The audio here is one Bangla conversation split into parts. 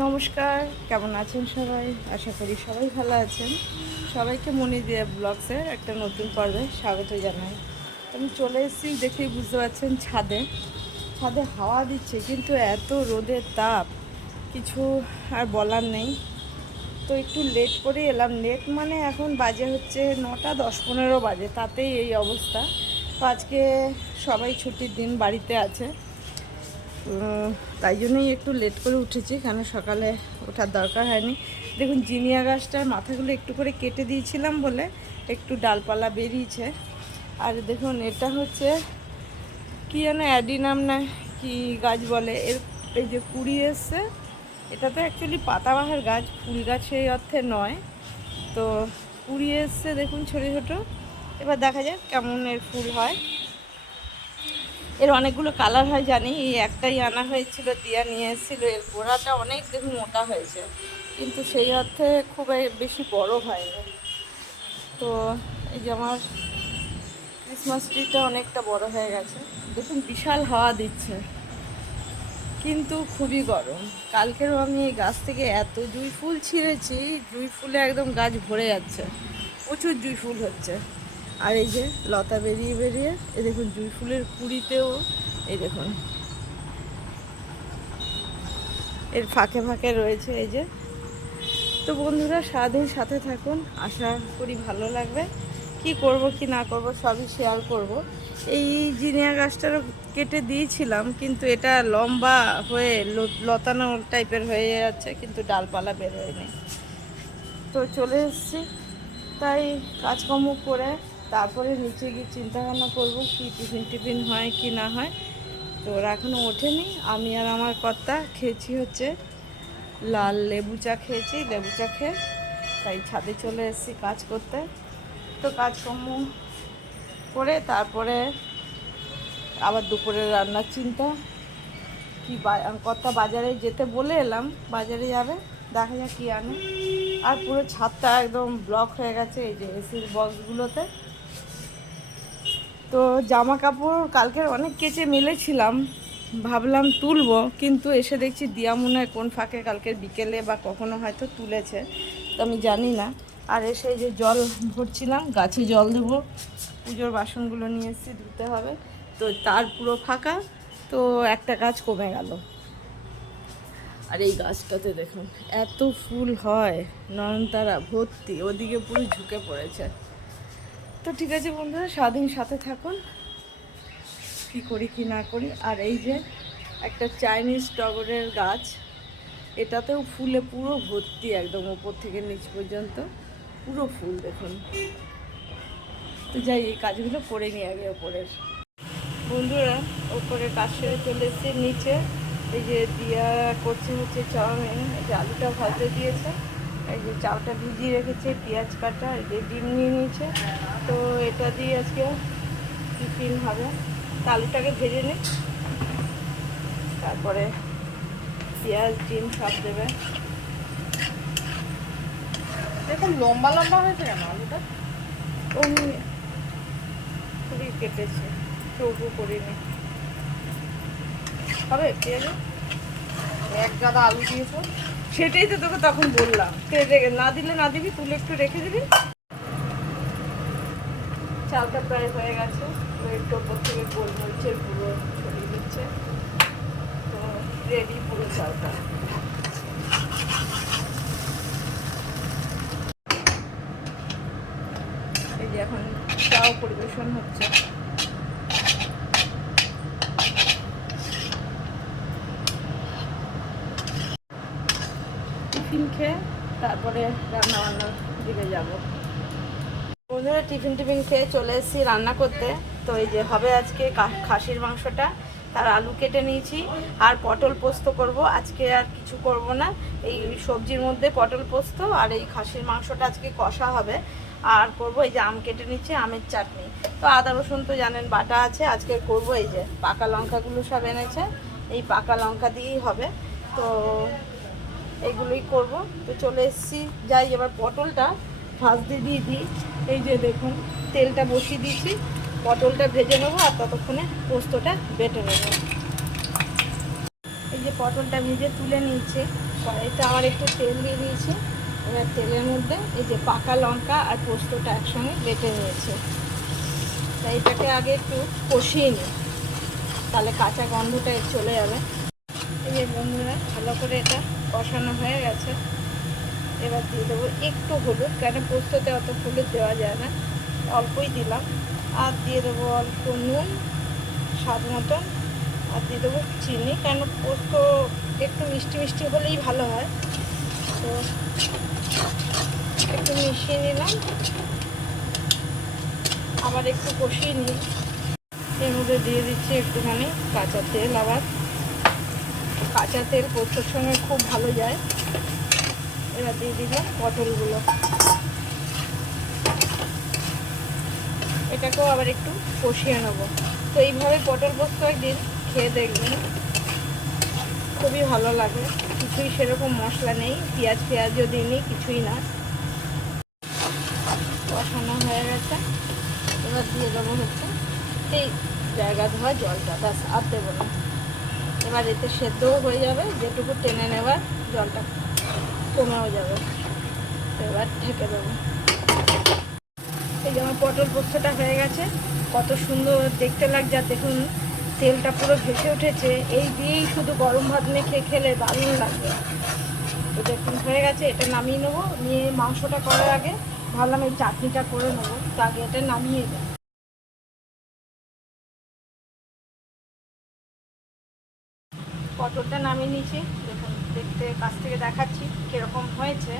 নমস্কার, কেমন আছেন সবাই? আশা করি সবাই ভালো আছেন। সবাইকে মনি দিয়ে ব্লগসের একটা নতুন পর্বে স্বাগত জানাই। আমি চলে এসেছি, দেখেই বুঝতে পারছেন ছাদে ছাদে হাওয়া দিচ্ছে, কিন্তু এত রোদের তাপ কিছু আর বলার নেই। তো একটু লেট করে এলাম, লেট মানে এখন বাজে হচ্ছে 9টা 10-15 বাজে, তাতেই এই অবস্থা। তো আজকে সবাই ছুটির দিন বাড়িতে আছে, তাই জন্যই একটু লেট করে উঠেছি, কেন সকালে ওঠার দরকার হয়নি। দেখুন জিনিয়া গাছটার মাথাগুলো একটু করে কেটে দিয়েছিলাম বলে একটু ডালপালা বেরিয়েছে। আর দেখুন এটা হচ্ছে কি যেন অ্যাডিনাম না কি গাছ বলে, এর এই যে কুড়ি এসছে। এটা তো অ্যাকচুয়ালি পাতাবাহার গাছ, ফুল গাছ সেই অর্থে নয়। তো কুড়ি এসছে দেখুন ছোটো ছোটো। এবার দেখা যাক কেমন এর ফুল হয়। এর অনেকগুলো কালার হয় জানি, এই একটাই আনা হয়েছিল, দিয়া নিয়ে এসেছিলো। এর গোড়াটা অনেক দেখুন মোটা হয়েছে, কিন্তু সেই অর্থে খুব বেশি বড় হয়নি। তো এই যে আমার ক্রিসমাস ট্রিটা অনেকটা বড় হয়ে গেছে, দেখুন বিশাল হাওয়া দিচ্ছে, কিন্তু খুবই গরম। কালকেরও আমি এই গাছ থেকে এত জুঁই ফুল ছিঁড়েছি, জুঁই ফুলে একদম গাছ ভরে যাচ্ছে, প্রচুর জুঁই ফুল হচ্ছে। আর এই যে লতা বেরিয়ে বেরিয়ে এই দেখুন জুঁই ফুলের কুড়িতেও এই দেখুন এর ফাঁকে ফাঁকে রয়েছে এই যে। তো বন্ধুরা সারাদিন সাথে থাকুন, আশা করি ভালো লাগবে। কি করব কি না করব সবই শেয়ার করব। এই জিনিয়া গাছটারও কেটে দিয়েছিলাম, কিন্তু এটা লম্বা হয়ে লতানো টাইপের হয়ে যাচ্ছে, কিন্তু ডালপালা বের হয়নি। তো চলে এসেছি, তাই কাজকর্ম করে তারপরে নিচে গিয়ে চিন্তাভাবনা করব কি টিফিন হয় কি না হয়। তো ওরা এখনও ওঠেনি। আমি আর আমার কর্তা খেয়েছি হচ্ছে লাল লেবু চা খেয়েছি, লেবু চা খেয়ে তাই ছাদে চলে এসেছি কাজ করতে। তো কাজকর্ম করে তারপরে আবার দুপুরের রান্নার চিন্তা। কি কর্তা বাজারে যেতে বলে এলাম, বাজারে যাবে, দেখা যাক কী আনে। আর পুরো ছাদটা একদম ব্লক হয়ে গেছে এই যে এসির বক্সগুলোতে। তো জামা কাপড় কালকের অনেক কেচে মেলেছিলাম, ভাবলাম তুলবো, কিন্তু এসে দেখছি দিয়া মনে হয় কোন ফাঁকে কালকের বিকেলে বা কখনো হয়তো তুলেছে, তো আমি জানি না। আর এসে যে জল ভরছিলাম, গাছে জল দেবো, পুজোর বাসনগুলো নিয়ে এসেছি ধুতে হবে, তো তার পুরো ফাঁকা। তো একটা গাছ কমে গেল। আর এই গাছটাতে দেখুন এত ফুল হয়, নয়নতারা ভর্তি, ওদিকে পুরো ঝুঁকে পড়েছে। তো ঠিক আছে বন্ধুরা, সারাদিন সাথে থাকুন, কি করি কি না করি। আর এই যে একটা চাইনিজ টগরের গাছ, এটাতেও ফুলে পুরো ভর্তি, একদম ওপর থেকে নিচ পর্যন্ত পুরো ফুল দেখুন। তো যাই এই কাজগুলো করে নিয়ে আগে ওপরের। বন্ধুরা ওপরে কাজ সেরে চলে এসেছি নিচে। এই যে দিয়া করছে হচ্ছে চাউমিন, এই যে আলুটা ভাজতে দিয়েছে, এই যে চালটা ভিজিয়ে রেখেছে, পেঁয়াজ কাটা, এই যে ডিম নিয়ে নিয়েছে। তো এটা দিয়ে আজকে টিফিন হবে। তো আলুটাকে ভেজে নিই, তারপরে পেঁয়াজ ডিম সব দেবে। এরকম লম্বা লম্বা হয়েছে কেন আলুটা? অমনি খুবই কেটেছে, চৌকো করিনি। হবে পেঁয়াজ, এক গাদা আলু দিয়েছো। সেটাই তো তোকে তখন বললাম, না দিলে না দিবি, তুলে একটু রেখে দিবি। চালটা প্রায় হয়ে গেছে, তো একটু ওপর থেকে গোলমরিচের পুরো ছড়িয়ে দিচ্ছে। তো রেডি পুরো চালটা। এই যে এখন চাও পরিবেশন হচ্ছে। টিফিন খেয়ে তারপরে রান্না বান্নার দিকে যাবো। বন্ধুরা টিফিন খেয়ে চলে এসেছি রান্না করতে। তো এই যে হবে আজকে খাসির মাংসটা, তার আলু কেটে নিয়েছি, আর পটল পোস্ত করব আজকে, আর কিছু করব না। এই সবজির মধ্যে পটল পোস্ত আর এই খাসির মাংসটা আজকে কষা হবে। আর করব এই যে আম কেটে নিচ্ছে, আমের চাটনি। তো আদা রসুন তো জানেন বাটা আছে, আজকে করব এই যে পাকা লঙ্কাগুলো সব এনেছে, এই পাকা লঙ্কা দিয়েই হবে। তো এইগুলোই করব। তো চলে এসেছি, যাই এবার পটলটা ভাজতে দিয়ে দিই। এই যে দেখুন তেলটা বসিয়ে দিয়েছি, পটলটা ভেজে নেবো, আর ততক্ষণে পোস্তটা বেটে নেবো। এই যে পটলটা ভেজে তুলে নিয়েছে, কড়াইতে আবার একটু তেল দিয়ে দিয়েছি। এবার তেলের মধ্যে এই যে পাকা লঙ্কা আর পোস্তটা একসঙ্গে বেটে নিয়েছে, তাই এটাকে আগে একটু কষিয়ে নিই, তাহলে কাঁচা গন্ধটা চলে যাবে। এই যে বন্ধুরা, ভালো করে এটা কষানো হয়ে গেছে। এবার দিয়ে দেবো একটু হলুদ, কেন পোস্ততে অত হলুদ দেওয়া যায় না, অল্পই দিলাম। আর দিয়ে দেবো অল্প নুন স্বাদ মতন, আর দিয়ে দেবো চিনি, কেন পোস্ত একটু মিষ্টি মিষ্টি হলেই ভালো হয়। তো একটু মিশিয়ে নিলাম, আবার একটু কষিয়ে নিই। এর মধ্যে দিয়ে দিচ্ছি একটুখানি কাঁচা তেল, আবার কাঁচা তেল পোস্তর সঙ্গে খুব ভালো যায়। এবার দিয়ে দিলাম পটলগুলো, এটাকেও আবার একটু কষিয়ে নেবো। তো এইভাবে পটল পোস্ত একদিন খেয়ে দেখবেন, খুবই ভালো লাগে। কিছুই সেরকম মশলা নেই, পেঁয়াজও দিইনি, কিছুই না। কষানো হয়ে গেছে, এবার দিয়ে দেবো হচ্ছে এই জায়গা ধোয়া জলটা, ব্যাস আর দেবো না। এবার এতে সেদ্ধও হয়ে যাবে, যেটুকু টেনে নেওয়ার জলটা কমেও যাবে। এবার ঢেকে দেবো। এই যে আমার পটল পোস্তটা হয়ে গেছে, কত সুন্দর দেখতে লাগছে। আর দেখুন তেলটা পুরো ভেসে উঠেছে, এই দিয়েই শুধু গরম ভাত মেখে খেলে দারুণ লাগবে। তো দেখুন হয়ে গেছে, এটা নামিয়ে নেবো। নিয়ে মাংসটা করার আগে ভাবলাম এই চাটনিটা করে নেবো, তো আগে এটা নামিয়ে দেবো। পটলটা নামিয়ে নিয়েছি, দেখুন দেখতে কাছ থেকে দেখাচ্ছি কীরকম হয়েছে।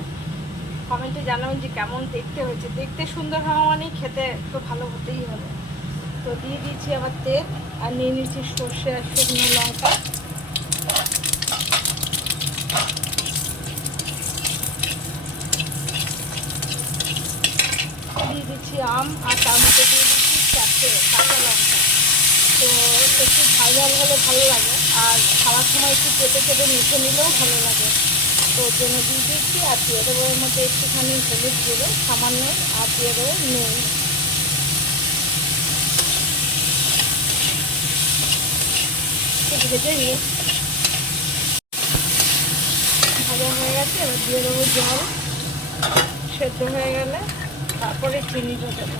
কমেন্টে জানাবেন যে কেমন দেখতে হয়েছে। দেখতে সুন্দর হওয়া মানেই খেতে তো ভালো হতেই হবে। তো দিয়ে দিয়েছি আবার তেল, আর নিয়ে নিয়েছি সর্ষে আর শুকনো লঙ্কা। দিয়ে দিচ্ছি আম, আর তার মধ্যে দিয়ে দিচ্ছি 4টে কাঁচা লঙ্কা। তো একটু ঝাল ঝাল হলে ভালো লাগে, আর খাওয়ার সময় একটু চেপে চেপে মেখে নিলেও ভালো লাগে। তো ওর জন্য দিয়ে দিচ্ছি। আর দিয়ে দেবো এর মধ্যে একটুখানি হলুদ গুঁড়ো সামান্য, আর দিয়ে দেবো নুন। একটু ভেজে নিই, ভাজা হয়ে গেছে। এবার দিয়ে দেবো জল, সেদ্ধ হয়ে গেলে তারপরে চিনিটা দেবো।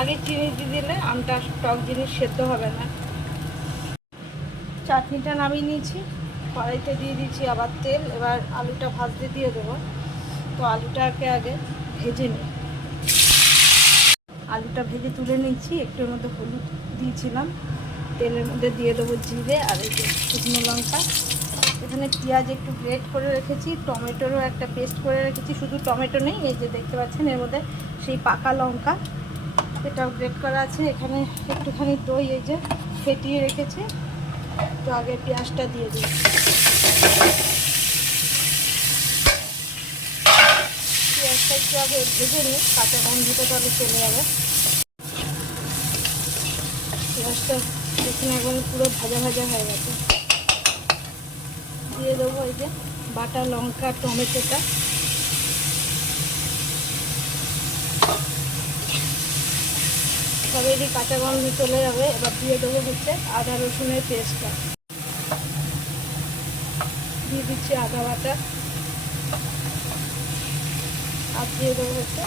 আগে চিনি দিয়ে দিলে আমটা টক জিনিস সেদ্ধ হবে না। চাটনিটা নামিয়ে নিয়েছি, কড়াইতে দিয়ে দিচ্ছি আবার তেল। এবার আলুটা ভাজতে দিয়ে দেবো। তো আলুটাকে আগে ভেজে নিই। আলুটা ভেজে তুলে নিচ্ছি, একটুর মধ্যে হলুদ দিয়েছিলাম। তেলের মধ্যে দিয়ে দেবো জিরে আর এই যে শুকনো লঙ্কা। এখানে পেঁয়াজ একটু গ্রেট করে রেখেছি, টমেটোরও একটা পেস্ট করে রেখেছি। শুধু টমেটো নেই, এই যে দেখতে পাচ্ছেন এর মধ্যে সেই পাকা লঙ্কা, এটাও গ্রেট করা আছে। এখানে একটুখানি দই এই যে ফেটিয়ে রেখেছি। তো আগে পেঁয়াজটা দিয়ে দিই। পেঁয়াজটা একটু আগে ভেজে নিই, কাঁচা গন্ধটা তাহলে চলে যাবে। পেঁয়াজটা দেখুন একবারে পুরো ভাজা ভাজা হয়ে গেছে। দিয়ে দেবো এই যে বাটা লঙ্কা টমেটোটা। সবেরই কাঁচা গন্ধ চলে যাবে। এবার দিয়ে দেবো হচ্ছে আদা রসুনের পেস্টটা, দিয়ে দিচ্ছি আদা বাটা। আর দিয়ে দেবো হচ্ছে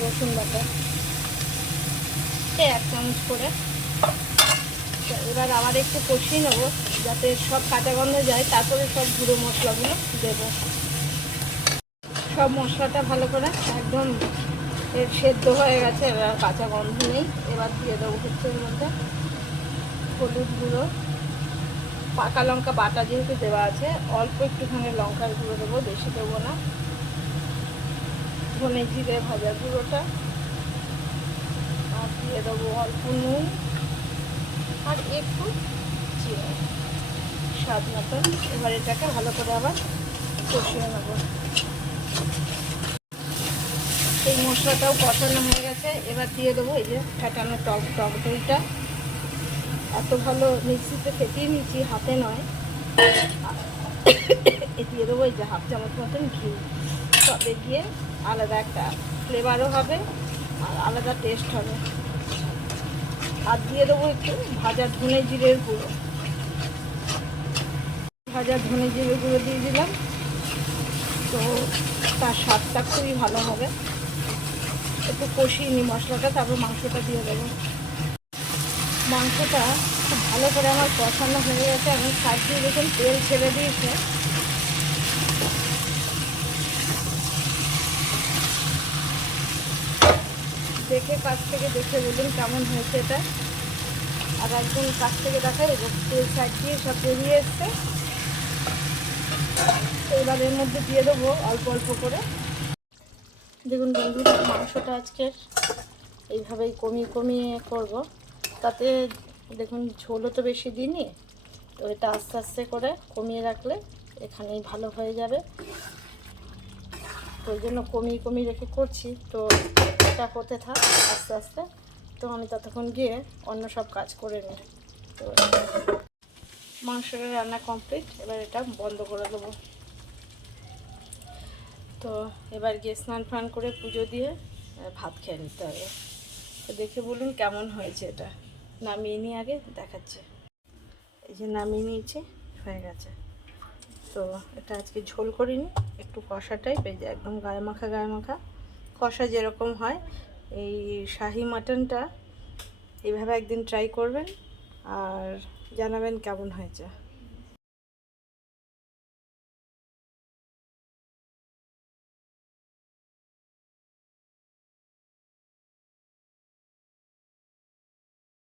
রসুন বাটা, 1 চামচ করে। এবার আবার একটু কষিয়ে নেবো যাতে সব কাঁচা গন্ধ যায়, তারপরে সব গুঁড়ো মশলাগুলো দেবো। সব মশলাটা ভালো করে একদম এর সেদ্ধ হয়ে গেছে, এবার কাঁচা গন্ধ নেই। এবার দিয়ে দেবো হচ্ছে এর মধ্যে হলুদ গুঁড়ো, পাকা লঙ্কা বাটা যেহেতু দেওয়া আছে, অল্প একটুখানি লঙ্কার গুঁড়ো দেবো, বেশি দেবো না। ধনে জিরে ভাজা গুঁড়োটা, আর দিয়ে দেবো অল্প নুন আর একটু জিরে স্বাদ মতন। এবার এটাকে ভালো করে আবার কষিয়ে নেব। এই মশলাটাও কষানো হয়ে গেছে। এবার দিয়ে দেবো এই যে ফেটানো টক দইটা। এত ভালো মিক্সিতে ফেটিয়ে নিচ্ছি, হাতে নয়। দিয়ে দেবো এই যে 1/2 চামচ মতন ঘি। তবে গিয়ে আলাদা একটা ফ্লেভারও হবে আর আলাদা টেস্ট হবে। আর দিয়ে দেবো একটু ভাজা ধনে জিরের গুঁড়ো। ভাজা ধনে জিরে গুঁড়ো দিয়ে দিলাম, তো তার স্বাদটা খুবই ভালো হবে। একটু কষিয়ে নিই মশলাটা, তারপর মাংসটা দিয়ে দেবো। মাংসটা খুব ভালো করে আমার কষানো হয়ে গেছে, এখন সাইড দিয়ে দেখুন তেল ছেড়ে দিয়েছে। দেখে কাছ থেকে দেখে বলুন কেমন হয়েছে এটা। আর একদম কাছ থেকে দেখাই, তেল সাইড দিয়ে সব বেরিয়ে এসছে। এবার এর মধ্যে দিয়ে দেবো অল্প অল্প করে। দেখুন বন্ধুরা, মাংসটা আজকে এইভাবেই কমিয়ে কমিয়ে করব, তাতে দেখুন ঝোলও তো বেশি দিইনি, তো এটা আস্তে আস্তে করে কমিয়ে রাখলে এখানেই ভালো হয়ে যাবে। তো ওই জন্য কমিয়ে কমিয়ে রেখে করছি, তো এটা হতে থাক আস্তে আস্তে। তো আমি ততক্ষণ গিয়ে অন্য সব কাজ করে নিই। তো মাংসটা রান্না কমপ্লিট, এবার এটা বন্ধ করে দেবো। তো এবার গিয়ে স্নান ফান করে পুজো দিয়ে ভাত খেয়ে নিতে হবে। তো দেখে বলুন কেমন হয়েছে এটা। নামিয়ে নিয়ে আগে দেখাচ্ছে। এই যে নামিয়ে নিয়েছি, হয়ে গেছে। তো এটা আজকে ঝোল করিনি, একটু কষা টাইপ, এই যে একদম গায়ে মাখা গায়ে মাখা কষা যেরকম হয়। এই শাহি মাটনটা এইভাবে একদিন ট্রাই করবেন আর জানাবেন কেমন হয়েছে।